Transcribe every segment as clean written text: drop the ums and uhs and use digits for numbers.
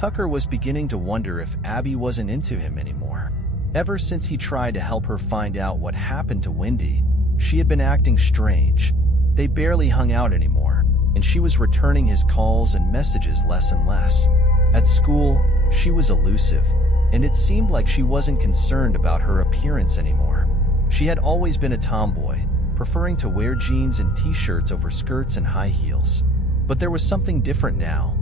Tucker was beginning to wonder if Abby wasn't into him anymore. Ever since he tried to help her find out what happened to Wendy, she had been acting strange. They barely hung out anymore, and she was returning his calls and messages less and less. At school, she was elusive, and it seemed like she wasn't concerned about her appearance anymore. She had always been a tomboy, preferring to wear jeans and t-shirts over skirts and high heels. But there was something different now.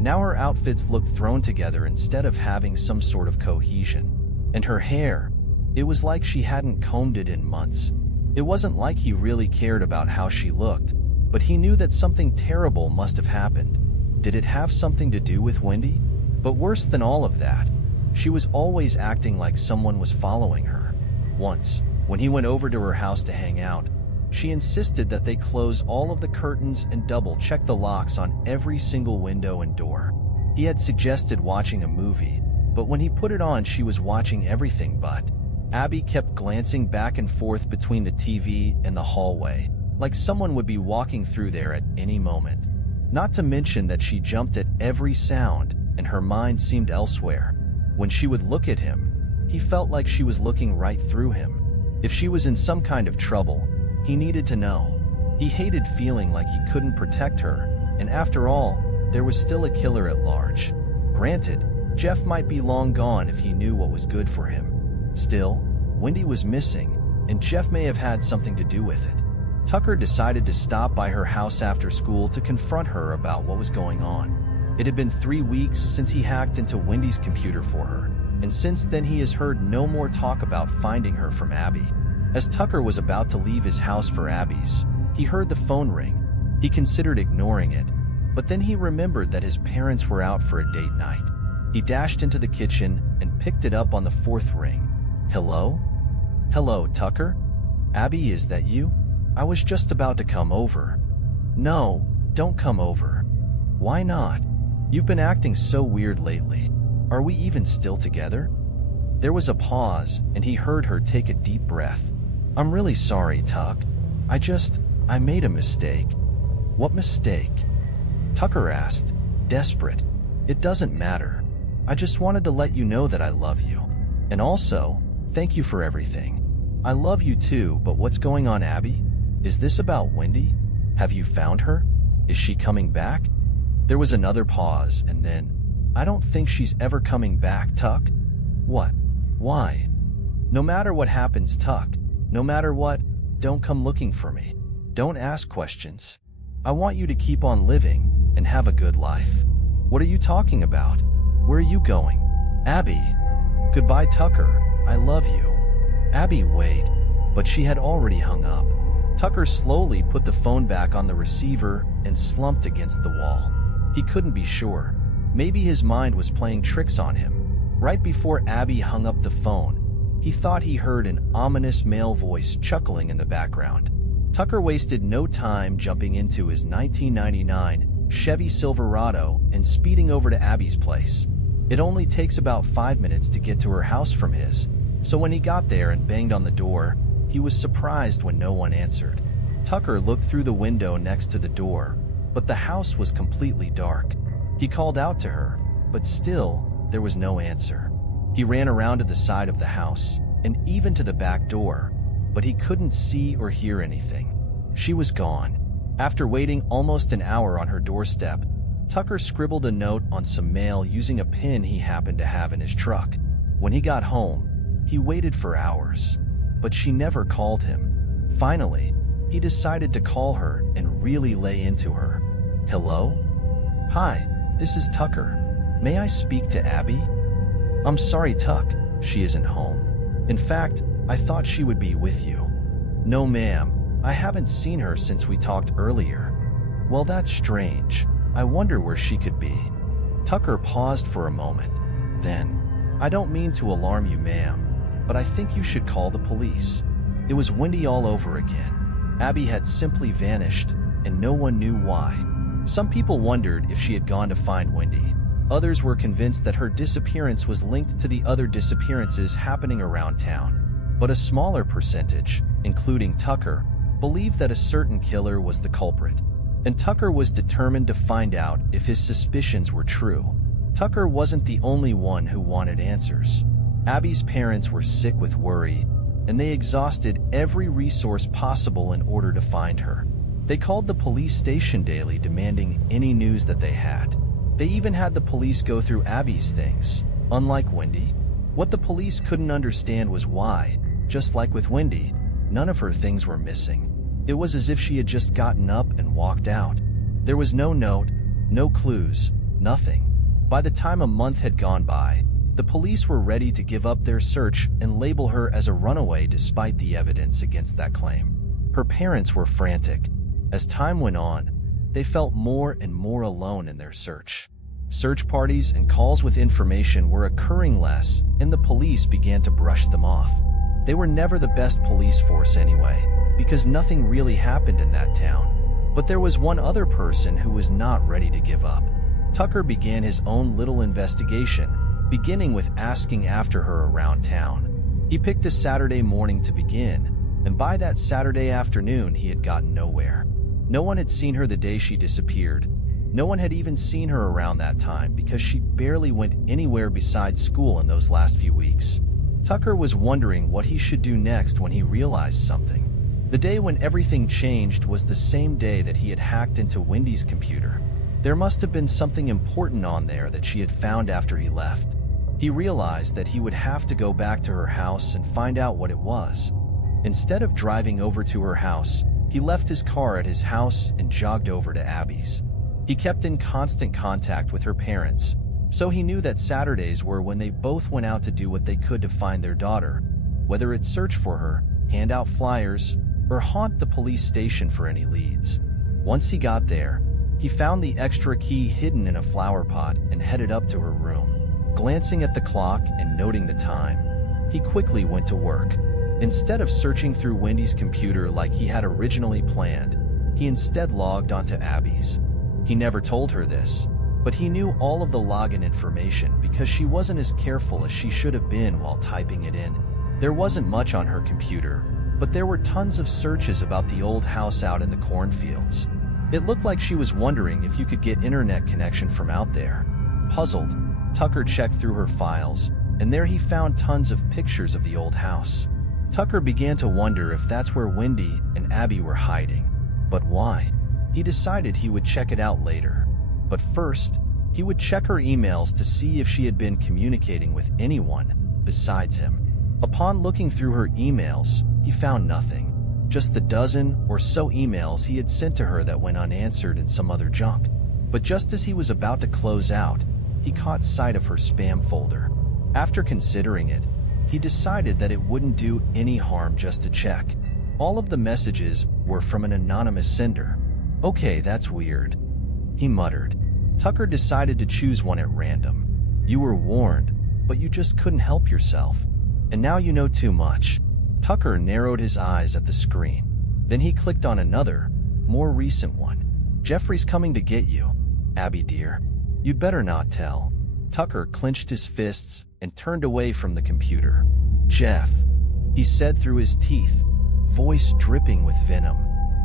Now her outfits looked thrown together instead of having some sort of cohesion. And her hair, it was like she hadn't combed it in months. It wasn't like he really cared about how she looked, but he knew that something terrible must have happened. Did it have something to do with Wendy? But worse than all of that, she was always acting like someone was following her. Once, when he went over to her house to hang out, she insisted that they close all of the curtains and double-check the locks on every single window and door. He had suggested watching a movie, but when he put it on, she was watching everything but. Abby kept glancing back and forth between the TV and the hallway, like someone would be walking through there at any moment. Not to mention that she jumped at every sound, and her mind seemed elsewhere. When she would look at him, he felt like she was looking right through him. If she was in some kind of trouble, he needed to know. He hated feeling like he couldn't protect her, and after all, there was still a killer at large. Granted, Jeff might be long gone if he knew what was good for him. Still, Wendy was missing, and Jeff may have had something to do with it. Tucker decided to stop by her house after school to confront her about what was going on. It had been 3 weeks since he hacked into Wendy's computer for her, and since then he has heard no more talk about finding her from Abby. As Tucker was about to leave his house for Abby's, he heard the phone ring. He considered ignoring it, but then he remembered that his parents were out for a date night. He dashed into the kitchen and picked it up on the 4th ring. Hello? Hello, Tucker? Abby, is that you? I was just about to come over. No, don't come over. Why not? You've been acting so weird lately. Are we even still together? There was a pause, and he heard her take a deep breath. I'm really sorry, Tuck. I made a mistake. What mistake? Tucker asked, desperate. It doesn't matter. I just wanted to let you know that I love you. And also, thank you for everything. I love you too, but what's going on, Abby? Is this about Wendy? Have you found her? Is she coming back? There was another pause, and then, I don't think she's ever coming back, Tuck. What? Why? No matter what happens, Tuck, no matter what, don't come looking for me. Don't ask questions. I want you to keep on living and have a good life. What are you talking about? Where are you going? Abby. Goodbye, Tucker. I love you. Abby, wait. But she had already hung up. Tucker slowly put the phone back on the receiver and slumped against the wall. He couldn't be sure. Maybe his mind was playing tricks on him. Right before Abby hung up the phone, he thought he heard an ominous male voice chuckling in the background. Tucker wasted no time jumping into his 1999 Chevy Silverado and speeding over to Abby's place. It only takes about 5 minutes to get to her house from his, so when he got there and banged on the door, he was surprised when no one answered. Tucker looked through the window next to the door, but the house was completely dark. He called out to her, but still, there was no answer. He ran around to the side of the house, and even to the back door, but he couldn't see or hear anything. She was gone. After waiting almost an hour on her doorstep, Tucker scribbled a note on some mail using a pen he happened to have in his truck. When he got home, he waited for hours, but she never called him. Finally, he decided to call her and really lay into her. Hello? Hi, this is Tucker. May I speak to Abby? I'm sorry, Tuck. She isn't home. In fact, I thought she would be with you. No, ma'am. I haven't seen her since we talked earlier. Well, that's strange. I wonder where she could be. Tucker paused for a moment. Then, I don't mean to alarm you, ma'am, but I think you should call the police. It was Wendy all over again. Abby had simply vanished, and no one knew why. Some people wondered if she had gone to find Wendy. Others were convinced that her disappearance was linked to the other disappearances happening around town. But a smaller percentage, including Tucker, believed that a certain killer was the culprit. And Tucker was determined to find out if his suspicions were true. Tucker wasn't the only one who wanted answers. Abby's parents were sick with worry, and they exhausted every resource possible in order to find her. They called the police station daily, demanding any news that they had. They even had the police go through Abby's things. Unlike Wendy, what the police couldn't understand was why, just like with Wendy, none of her things were missing. It was as if she had just gotten up and walked out. There was no note, no clues, nothing. By the time a month had gone by, the police were ready to give up their search and label her as a runaway despite the evidence against that claim. Her parents were frantic. As time went on, they felt more and more alone in their search. Search parties and calls with information were occurring less, and the police began to brush them off. They were never the best police force anyway, because nothing really happened in that town. But there was one other person who was not ready to give up. Tucker began his own little investigation, beginning with asking after her around town. He picked a Saturday morning to begin, and by that Saturday afternoon he had gotten nowhere. No one had seen her the day she disappeared. No one had even seen her around that time because she barely went anywhere besides school in those last few weeks. Tucker was wondering what he should do next when he realized something. The day when everything changed was the same day that he had hacked into Wendy's computer. There must have been something important on there that she had found after he left. He realized that he would have to go back to her house and find out what it was. Instead of driving over to her house, he left his car at his house and jogged over to Abby's. He kept in constant contact with her parents, so he knew that Saturdays were when they both went out to do what they could to find their daughter, whether it's search for her, hand out flyers, or haunt the police station for any leads. Once he got there, he found the extra key hidden in a flower pot and headed up to her room. Glancing at the clock and noting the time, he quickly went to work. Instead of searching through Wendy's computer like he had originally planned, he instead logged onto Abby's. He never told her this, but he knew all of the login information because she wasn't as careful as she should have been while typing it in. There wasn't much on her computer, but there were tons of searches about the old house out in the cornfields. It looked like she was wondering if you could get internet connection from out there. Puzzled, Tucker checked through her files, and there he found tons of pictures of the old house. Tucker began to wonder if that's where Wendy and Abby were hiding. But why? He decided he would check it out later. But first, he would check her emails to see if she had been communicating with anyone besides him. Upon looking through her emails, he found nothing. Just the dozen or so emails he had sent to her that went unanswered in some other junk. But just as he was about to close out, he caught sight of her spam folder. After considering it, he decided that it wouldn't do any harm just to check. All of the messages were from an anonymous sender. Okay, that's weird, he muttered. Tucker decided to choose one at random. You were warned, but you just couldn't help yourself. And now you know too much. Tucker narrowed his eyes at the screen. Then he clicked on another, more recent one. Jeffrey's coming to get you. Abby dear, you'd better not tell. Tucker clenched his fists and turned away from the computer. Jeff, he said through his teeth, voice dripping with venom.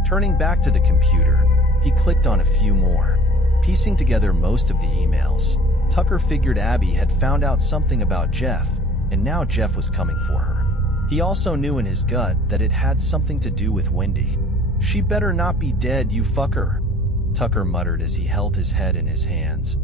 Turning back to the computer, he clicked on a few more. Piecing together most of the emails, Tucker figured Abby had found out something about Jeff, and now Jeff was coming for her. He also knew in his gut that it had something to do with Wendy. She better not be dead, you fucker, Tucker muttered as he held his head in his hands.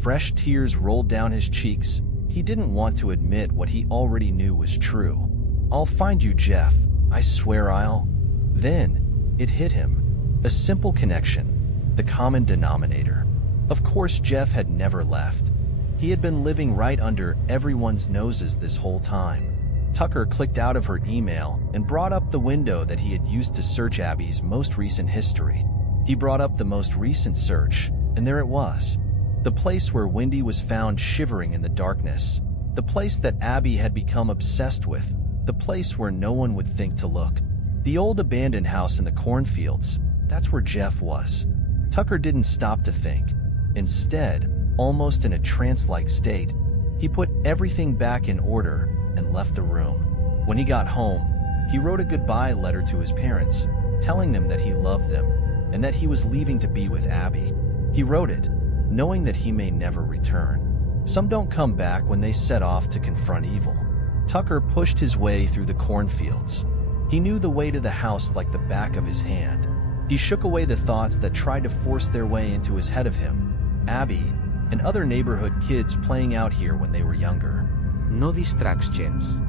Fresh tears rolled down his cheeks. He didn't want to admit what he already knew was true. I'll find you, Jeff. I swear I'll. Then, it hit him. A simple connection. The common denominator. Of course, Jeff had never left. He had been living right under everyone's noses this whole time. Tucker clicked out of her email and brought up the window that he had used to search Abby's most recent history. He brought up the most recent search, and there it was. The place where Wendy was found shivering in the darkness. The place that Abby had become obsessed with. The place where no one would think to look. The old abandoned house in the cornfields. That's where Jeff was. Tucker didn't stop to think. Instead, almost in a trance-like state, he put everything back in order and left the room. When he got home, he wrote a goodbye letter to his parents, telling them that he loved them and that he was leaving to be with Abby. He wrote it, knowing that he may never return. Some don't come back when they set off to confront evil. Tucker pushed his way through the cornfields. He knew the way to the house like the back of his hand. He shook away the thoughts that tried to force their way into his head of him, Abby, and other neighborhood kids playing out here when they were younger. No distractions.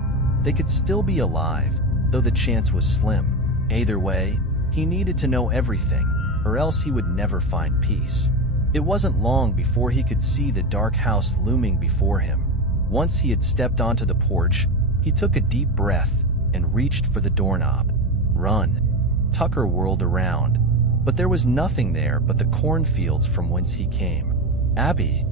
They could still be alive, though the chance was slim. Either way, he needed to know everything, or else he would never find peace. It wasn't long before he could see the dark house looming before him. Once he had stepped onto the porch, he took a deep breath and reached for the doorknob. Run. Tucker whirled around, but there was nothing there but the cornfields from whence he came. Abby,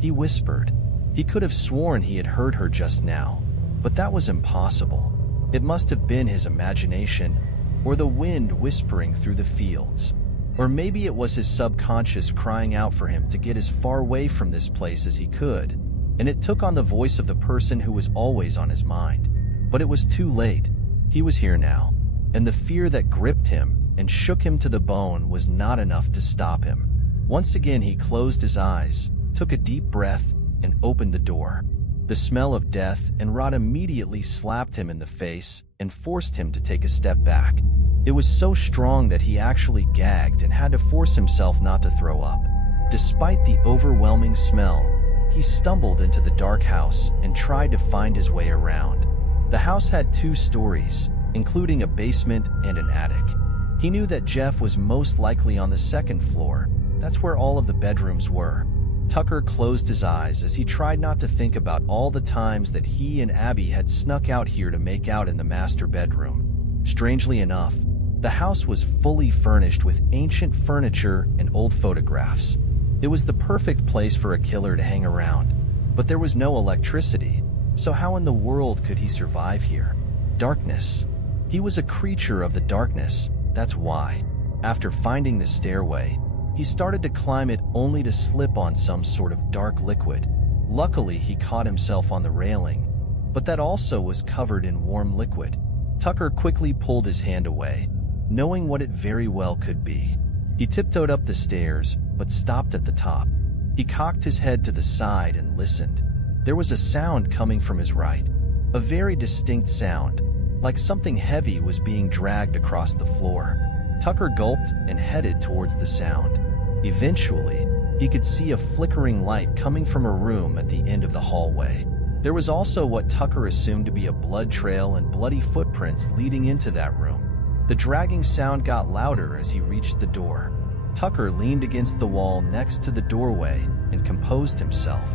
he whispered. He could have sworn he had heard her just now, but that was impossible. It must have been his imagination, or the wind whispering through the fields. Or maybe it was his subconscious crying out for him to get as far away from this place as he could, and it took on the voice of the person who was always on his mind. But it was too late. He was here now, and the fear that gripped him and shook him to the bone was not enough to stop him. Once again he closed his eyes, took a deep breath, and opened the door. The smell of death and rot immediately slapped him in the face and forced him to take a step back. It was so strong that he actually gagged and had to force himself not to throw up. Despite the overwhelming smell, he stumbled into the dark house and tried to find his way around. The house had 2 stories, including a basement and an attic. He knew that Jeff was most likely on the 2nd floor. That's where all of the bedrooms were. Tucker closed his eyes as he tried not to think about all the times that he and Abby had snuck out here to make out in the master bedroom. Strangely enough, the house was fully furnished with ancient furniture and old photographs. It was the perfect place for a killer to hang around, but there was no electricity, so how in the world could he survive here? Darkness. He was a creature of the darkness, that's why. After finding the stairway, he started to climb it only to slip on some sort of dark liquid. Luckily, he caught himself on the railing, but that also was covered in warm liquid. Tucker quickly pulled his hand away, knowing what it very well could be. He tiptoed up the stairs, but stopped at the top. He cocked his head to the side and listened. There was a sound coming from his right, a very distinct sound, like something heavy was being dragged across the floor. Tucker gulped and headed towards the sound. Eventually, he could see a flickering light coming from a room at the end of the hallway. There was also what Tucker assumed to be a blood trail and bloody footprints leading into that room. The dragging sound got louder as he reached the door. Tucker leaned against the wall next to the doorway and composed himself.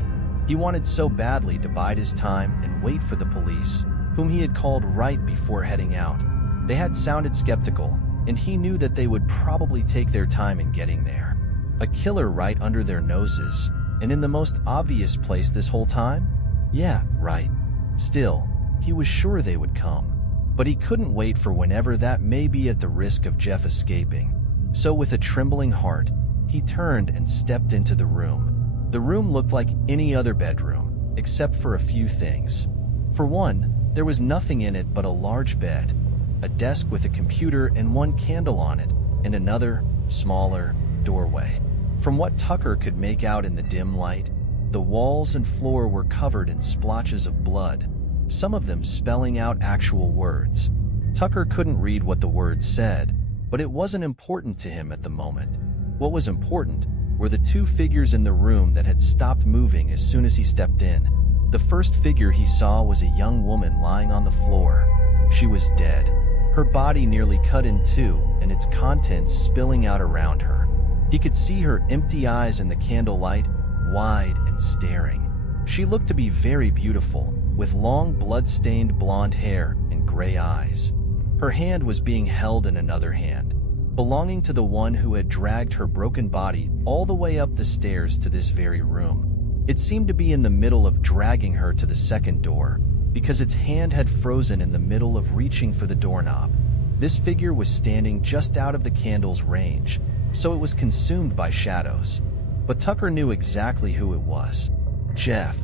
He wanted so badly to bide his time and wait for the police, whom he had called right before heading out. They had sounded skeptical, and he knew that they would probably take their time in getting there. A killer right under their noses, and in the most obvious place this whole time? Yeah, right. Still, he was sure they would come. But he couldn't wait for whenever that may be at the risk of Jeff escaping. So with a trembling heart, he turned and stepped into the room. The room looked like any other bedroom, except for a few things. For one, there was nothing in it but a large bed, a desk with a computer and one candle on it, and another, smaller, doorway. From what Tucker could make out in the dim light, the walls and floor were covered in splotches of blood, some of them spelling out actual words. Tucker couldn't read what the words said, but it wasn't important to him at the moment. What was important were the 2 figures in the room that had stopped moving as soon as he stepped in. The first figure he saw was a young woman lying on the floor. She was dead, her body nearly cut in 2 and its contents spilling out around her. He could see her empty eyes in the candlelight, wide and staring. She looked to be very beautiful, with long blood-stained blonde hair and gray eyes. Her hand was being held in another hand, belonging to the one who had dragged her broken body all the way up the stairs to this very room. It seemed to be in the middle of dragging her to the second door, because its hand had frozen in the middle of reaching for the doorknob. This figure was standing just out of the candle's range, so it was consumed by shadows. But Tucker knew exactly who it was. Jeff.